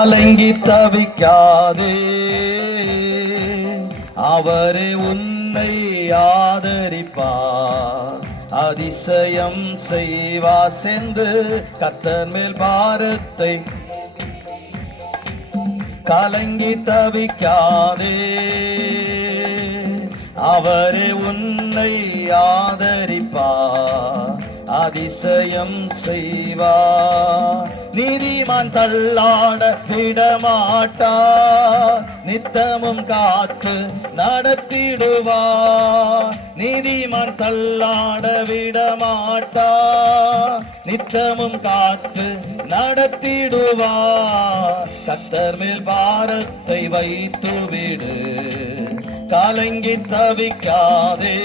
கலங்கி தவிக்காதே, அவரே உன்னை ஆதரிப்பார், அதிசயம் செய்வார். சென்று கர்த்தர் மேல் பாரத்தை கலங்கி தவிக்காதே, அவரே உன்னை ஆதரிப்பார், அதிசயம் செய்வார். நீதிமான் தள்ளாட விடமாட்டார், நித்தமும் காத்து நடத்திடுவார். நீதிமான் தள்ளாட விடமாட்டார், நித்தமும் காத்து நடத்திடுவார். கர்த்தர் மேல் பாரத்தை வைத்து விடு, கலங்கி தவிக்காதே,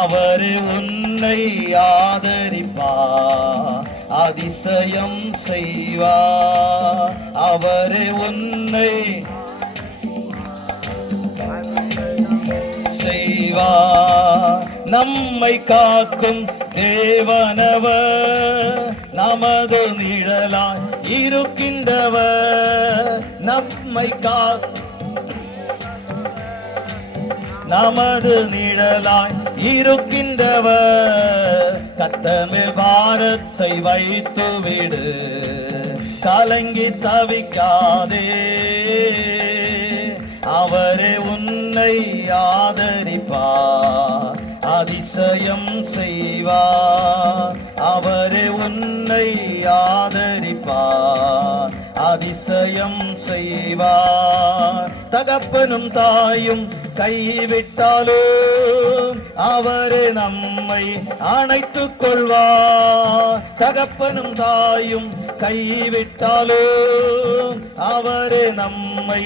அவரே உன்னை ஆதரிப்பார், அதிசயம் செய்வார். அவரே உன்னை செய்வார். நம்மை காக்கும் தேவனவர், நமது நிழலாய் இருக்கின்றவர். நம்மை காக்கும் நமது நிழலாய் இருக்கின்றவர். கர்த்தர் மேல் பாரத்தை வைத்து விடு, கலங்கி தவிக்காதே, அவரே உன்னை ஆதரிப்பார், அதிசயம் செய்வார். அவரே உன்னை ஆதரிப்பார், அதிசயம் செய்வார். தகப்பனும் தாயும் கைவிட்டாலும் அவரே நம்மை அணைத்துக் கொள்வார். தகப்பனும் தாயும் கைவிட்டாலும் அவரே நம்மை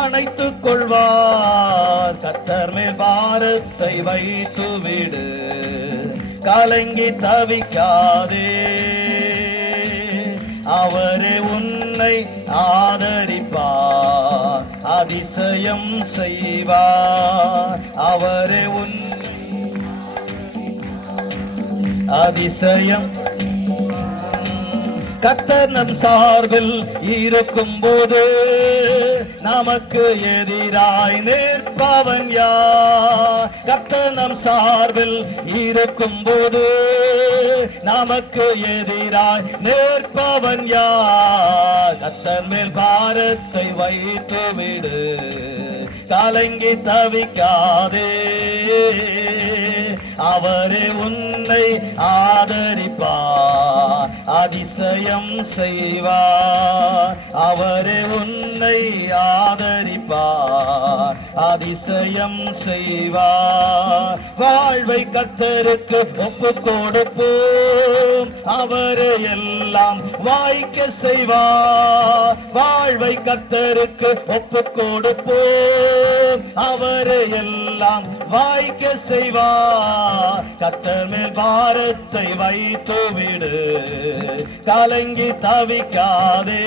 அணைத்துக் கொள்வார். கர்த்தர் மேல் பாரத்தை வைத்து விடு, கலங்கி தவிக்காதே, அவரே உன்னை ஆதரிப்பார், அதிசயம் செய்வார். அவரே உன் அதிசயம். கர்த்தர் நம் சார்பில் இருக்கும் போது நமக்கு எதிராய் நிற்பவன் யார்? கர்த்தர் நம் சார்பில் இருக்கும் போது நமக்கு எதிராய் நிற்பவன் யார்? கர்த்தர் மேல் பாரத்தை வைத்து விடு, கலங்கி தவிக்காதே, அவரே உன்னை ஆதரிப்பார், அதிசயம் செய்வார். அவரே உன்னை ஆதரிப்பார், அதிசயம் செய்வார். வாழ்வை கர்த்தருக்கு ஒப்பு கொடுப்போம், அவரே எல்லாம் வாய்க்க செய்வார். வாழ்வை கர்த்தருக்கு ஒப்பு கொடுப்போம், அவரே எல்லாம் வாய்க்க செய்வார். கர்த்தர் மேல் பாரத்தை வைத்து விடு, கலங்கி தவிக்காதே,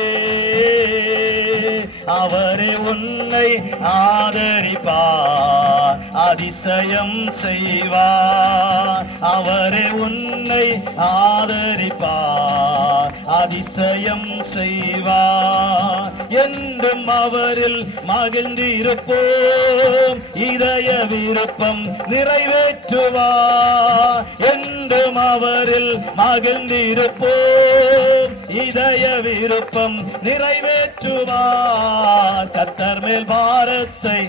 அவரே உன்னை ஆதரிப்பார், அதிசயம் செய்வார். அவரே உன்னை ஆதரிப்பார், அதிசயம் செய்வார். என்றும் அவரில் மகிழ்ந்திருப்போம், இதய விருப்பம் நிறைவேற்றுவார். என்றும் அவரில் மகிழ்ந்திருப்போம், இதய விருப்பம் நிறைவேற்றுவார். கர்த்தர் மேல் பாரத்தை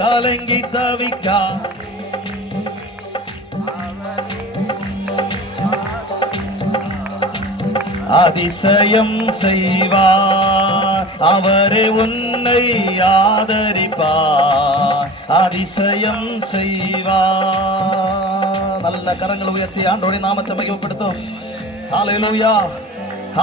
கலங்கி தவிக்கா, அதிசயம் செய்வார். அவரே உன்னை ஆதரிப்பார், அதிசயம் செய்வார். நல்ல கரங்களை உயர்த்தி ஆண்டவருடைய நாமத்தை மகிமைப்படுத்தும். ஹல்லேலூயா.